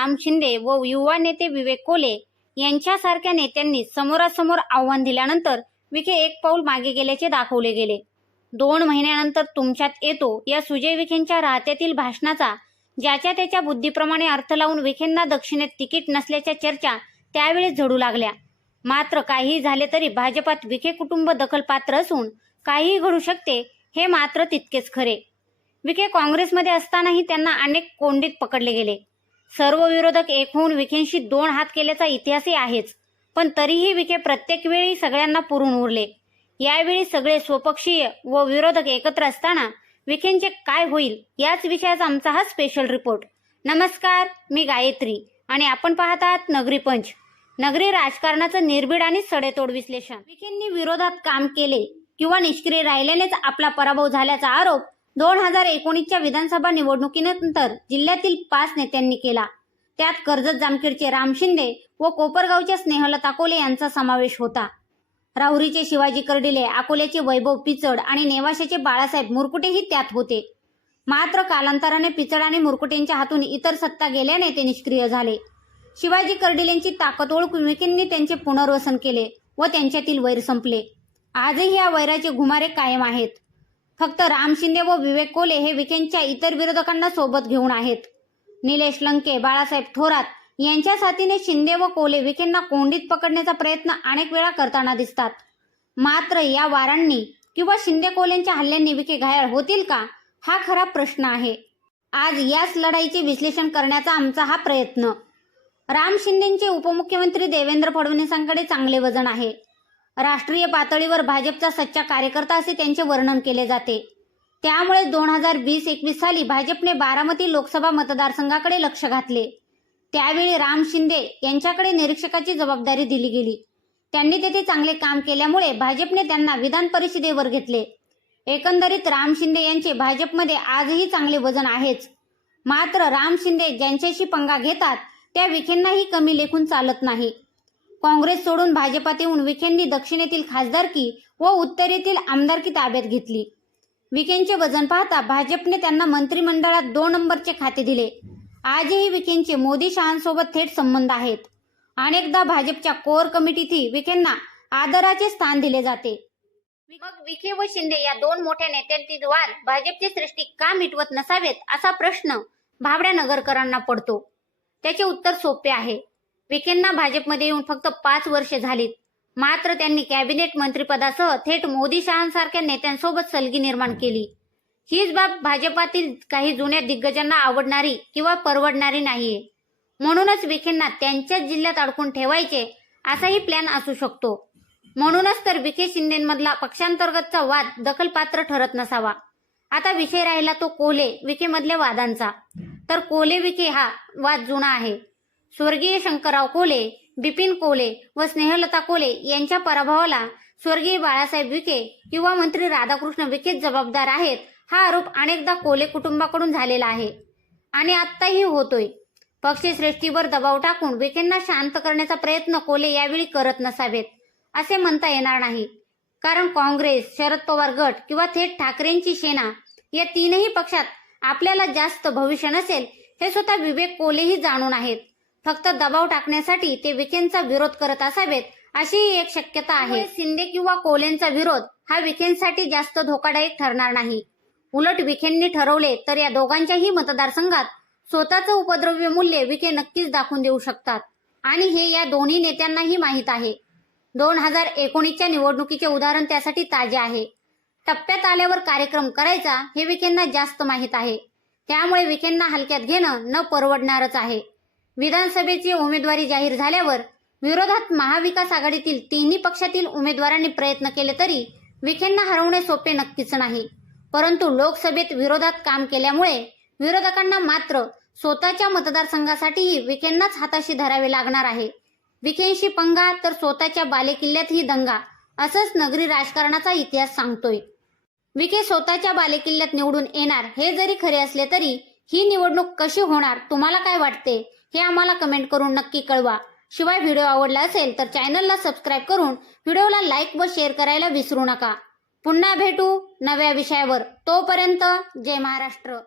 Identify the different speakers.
Speaker 1: कोले व युवा नेते विवेक कोले यांच्यासारख्या नेत्यांनी समोरासमोर आव्हान दिल्यानंतर विखे एक पाऊल मागे गेल्याचे दाखवले गेले. दोन महिन्यानंतर तुमच्यात येतो या सुजय विखेंच्या राहत्यातील भाषणाचा ज्याच्या त्याच्या बुद्धीप्रमाणे अर्थ लावून विखेंना दक्षिणेत तिकीट नसल्याच्या चर्चा त्यावेळी झडू लागल्या. मात्र काहीही झाले तरी भाजपात विखे कुटुंब दखलपात्र असून काहीही घडू शकते हे मात्र तितकेच खरे. विखे काँग्रेसमध्ये असतानाही त्यांना अनेक कोंडीत पकडले गेले. सर्व विरोधक एक होऊन विखेंशी दोन हात केल्याचा इतिहासही आहेच. पण तरीही विखे प्रत्येक वेळी सगळ्यांना पुरून उरले. यावेळी सगळे स्वपक्षीय व विरोधक एकत्र असताना विखेंचे काय होईल याच विषयाचा आमचा हा स्पेशल रिपोर्ट नमस्कार मी गायत्री आणि आपण पाहत आहात नगरी पंच. नगरी राजकारणाचं निर्भीड आणि सडेतोड विश्लेषण. विखेंनी विरोधात काम केले किंवा निष्क्रिय राहिल्यानेच आपला पराभव झाल्याचा आरोप दोन हजार एकोणीसच्या विधानसभा निवडणुकीनंतर जिल्ह्यातील पाच नेत्यांनी केला. त्यात कर्जत जामखेडचे राम शिंदे व कोपरगावच्या स्नेहलता कोले यांचा समावेश होता. राहुरीचे शिवाजी कर्डिले अकोल्याचे वैभव पिचड आणि नेवाशाचे बाळासाहेब मुरकुटेही त्यात होते. मात्र कालांतराने पिचड आणि मुरकुटेंच्या हातून इतर सत्ता गेल्याने ते निष्क्रिय झाले. शिवाजी कर्डिलेंची ताकद ओळखून विखेंनी त्यांचे पुनर्वसन केले व त्यांच्यातील वैर संपले. आजही या वैराचे घुमारे कायम आहेत. फक्त राम शिंदे व विवेक कोले हे विखेंच्या इतर विरोधकांना सोबत घेऊन आहेत. निलेश लंके बाळासाहेब थोरात यांच्या साथीने शिंदे व कोले विखेंना कोंडीत पकडण्याचा प्रयत्न अनेक वेळा करताना दिसतात. मात्र या वारांनी किंवा शिंदे कोलेंच्या हल्ल्यांनी विखे घायाळ होतील का? हा खरा प्रश्न आहे. आज याच लढाईचे विश्लेषण करण्याचा आमचा हा प्रयत्न. राम शिंदेचे उपमुख्यमंत्री देवेंद्र फडणवीसांकडे चांगले वजन आहे. राष्ट्रीय पातळीवर भाजपचा सच्चा कार्यकर्ता असे त्यांचे वर्णन केले जाते. त्यामुळे दोन हजार वीस एकवीस साली भाजपने बारामती लोकसभा मतदारसंघाकडे लक्ष घातले. त्यावेळी राम शिंदे यांच्याकडे निरीक्षकाची जबाबदारी दिली गेली. त्यांनी तेथे चांगले काम केल्यामुळे भाजपने त्यांना विधान परिषदेवर घेतले. एकंदरीत राम शिंदे यांचे भाजपमध्ये आजही चांगले वजन आहेच. मात्र राम शिंदे ज्यांच्याशी पंगा घेतात त्या विखेंनाही कमी लेखून चालत नाही. काँग्रेस सोडून भाजपात येऊन विखेंनी दक्षिणेतील खासदारकी व उत्तरेतील आमदारकी ताब्यात घेतली. विखेंचे वजन पाहता भाजपने त्यांना मंत्रिमंडळात दोन नंबरचे खाते दिले. आजही विखेंचे मोदी शहांसोबत थेट संबंध आहेत. अनेकदा भाजपच्या कोर कमिटीतही विखेंना आदराचे स्थान दिले जाते. मग विखे व शिंदे या दोन मोठ्या नेत्यांतील वाद भाजपची सृष्टी का मिटवत नसावेत असा प्रश्न भाबड्या नगरकरांना पडतो. त्याचे उत्तर सोपे आहे. विखेंना भाजपमध्ये येऊन फक्त पाच वर्षे झालीत. मात्र त्यांनी कॅबिनेट मंत्रिपदासह थेट मोदी शहांसारख्या नेत्यांसोबत सलगी निर्माण केली. हीच बाब भाजपातील काही जुन्या दिग्गजांना आवडणारी किंवा परवडणारी नाहीये. म्हणूनच विखेंना त्यांच्याच जिल्ह्यात अडकून ठेवायचे असाही प्लॅन असू शकतो. म्हणूनच तर विखे शिंदेमधला पक्षांतर्गतचा वाद दखलपात्र ठरत नसावा. आता विषय राहिला तो कोले विखेमधल्या वादांचा. तर कोले विखे हा वाद जुना आहे. स्वर्गीय शंकरराव कोले बिपिन कोले व स्नेहलता कोले यांच्या पराभवाला स्वर्गीय बाळासाहेब विखे युवा मंत्री राधाकृष्ण विखेच जबाबदार आहेत हा आरोप अनेकदा कोले कुटुंबाकडून झालेला आहे. आणि आत्ताही होतोय. पक्षश्रेष्ठीवर दबाव टाकून विखेंना शांत करण्याचा प्रयत्न कोले यावेळी करत नसावेत असे म्हणता येणार नाही. कारण काँग्रेस शरद पवार गट किंवा थेट ठाकरेंची सेना या तीनही पक्षात आपल्याला जास्त भविष्य नसेल हे स्वतः विवेक कोलेही जाणून आहेत. फक्त दबाव टाकण्यासाठी ते विखेंचा विरोध करत असावेत अशी एक शक्यता आहे. शिंदे किंवा कोलेंचा विरोध हा विखेंसाठी जास्त धोकादायक ठरणार नाही. उलट विखेंनी ठरवले तर या दोघांच्याही मतदारसंघात स्वतःचं उपद्रव्य मूल्य विखे नक्कीच दाखवून देऊ शकतात. आणि हे या दोन्ही नेत्यांनाही माहीत आहे. दोन हजार एकोणीसच्या निवडणुकीचे उदाहरण त्यासाठी ताजे आहे. टप्प्यात आल्यावर कार्यक्रम करायचा हे विखेंना जास्त माहीत आहे. त्यामुळे विखेंना हलक्यात घेणं न परवडणारच आहे. विधानसभेची उमेदवारी जाहीर झाल्यावर विरोधात महाविकास आघाडीतील तिन्ही पक्षातील उमेदवारांनी प्रयत्न केले तरी विखेंना हरवणे सोपे नक्कीच नाही. परंतु लोकसभेत विरोधात काम केल्यामुळे विरोधकांना मात्र स्वतःच्या मतदारसंघासाठीही विखेंनाच हाताशी धरावे लागणार आहे. विखेंशी पंगा तर स्वतःच्या बालेकिल्ल्यातही दंगा असंच नगरी राजकारणाचा इतिहास सांगतोय. विखे स्वतःच्या बालेकिल्ल्यात निवडून येणार हे जरी खरे असले तरी ही निवडणूक कशी होणार तुम्हाला काय वाटते? हे आम्हाला कमेंट करून नक्की कळवा. शिवाय व्हिडिओ आवडला असेल तर चॅनलला सबस्क्राईब करून व्हिडिओला लाईक व शेअर करायला विसरू नका. पुन्हा भेटू नव्या विषयावर. तोपर्यंत जय महाराष्ट्र.